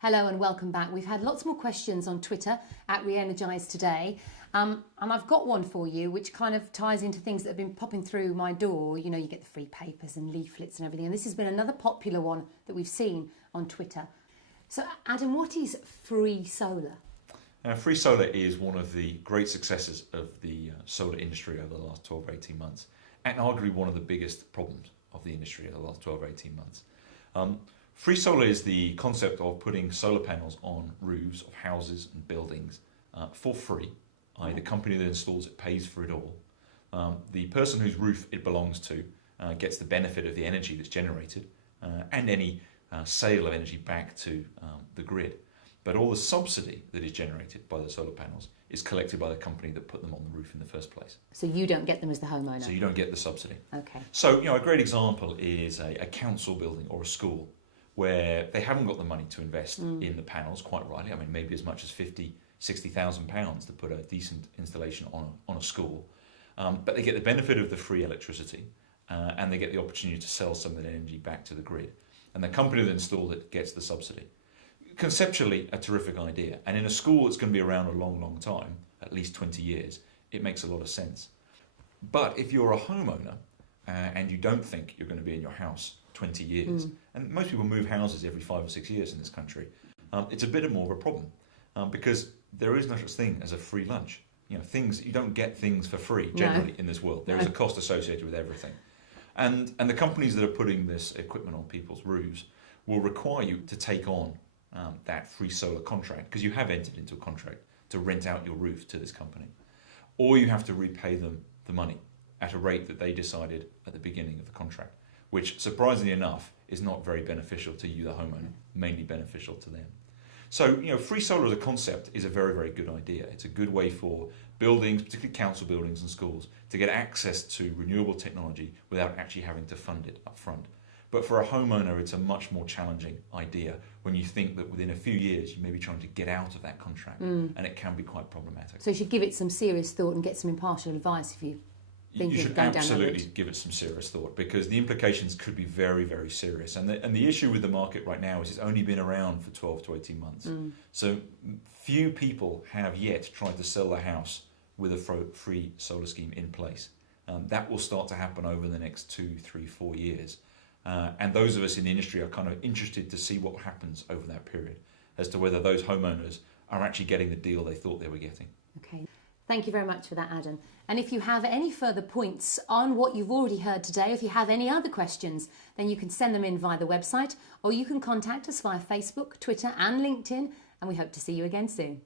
Hello and welcome back. We've had lots more questions on Twitter at ReEnergise today. And I've got one for you which kind of ties into things that have been popping through my door. You know, you get the free papers and leaflets and everything. And this has been another popular one that we've seen on Twitter. So Adam, what is free solar? Free solar is one of the great successes of the solar industry over the last 12 or 18 months, and arguably one of the biggest problems of the industry over the last 12 or 18 months. Free solar is the concept of putting solar panels on roofs of houses and buildings for free, i.e. the company that installs it pays for it all. The person whose roof it belongs to gets the benefit of the energy that's generated and any sale of energy back to the grid. But all the subsidy that is generated by the solar panels is collected by the company that put them on the roof in the first place. So you don't get them as the homeowner? So you don't get the subsidy. Okay. So, a great example is a council building or a school where they haven't got the money to invest in the panels, quite rightly. I mean, maybe as much as £50,000-60,000 to put a decent installation on a school. But they get the benefit of the free electricity and they get the opportunity to sell some of that energy back to the grid. And the company that installed it gets the subsidy. Conceptually, a terrific idea. And in a school that's going to be around a long, long time, at least 20 years, it makes a lot of sense. But if you're a homeowner and you don't think you're going to be in your house 20 years, and most people move houses every 5 or 6 years in this country, it's a bit more of a problem because there is no such thing as a free lunch. You don't get things for free generally in this world. There is a cost associated with everything. And the companies that are putting this equipment on people's roofs will require you to take on that free solar contract, because you have entered into a contract to rent out your roof to this company, or you have to repay them the money at a rate that they decided at the beginning of the contract, which surprisingly enough is not very beneficial to you, the homeowner, mainly beneficial to them. So, free solar as a concept is a very, very good idea. It's a good way for buildings, particularly council buildings and schools, to get access to renewable technology without actually having to fund it up front. But for a homeowner, it's a much more challenging idea when you think that within a few years you may be trying to get out of that contract, and it can be quite problematic. So you should give it some serious thought and get some impartial advice if you think you of should going down that absolutely route. give it some serious thought, because the implications could be very, very serious. And the issue with the market right now is it's only been around for 12 to 18 months. So few people have yet tried to sell their house with a free solar scheme in place. That will start to happen over the next 2, 3, 4 years. And those of us in the industry are kind of interested to see what happens over that period as to whether those homeowners are actually getting the deal they thought they were getting. Okay. Thank you very much for that, Adam. And if you have any further points on what you've already heard today, if you have any other questions, then you can send them in via the website, or you can contact us via Facebook, Twitter and LinkedIn, and we hope to see you again soon.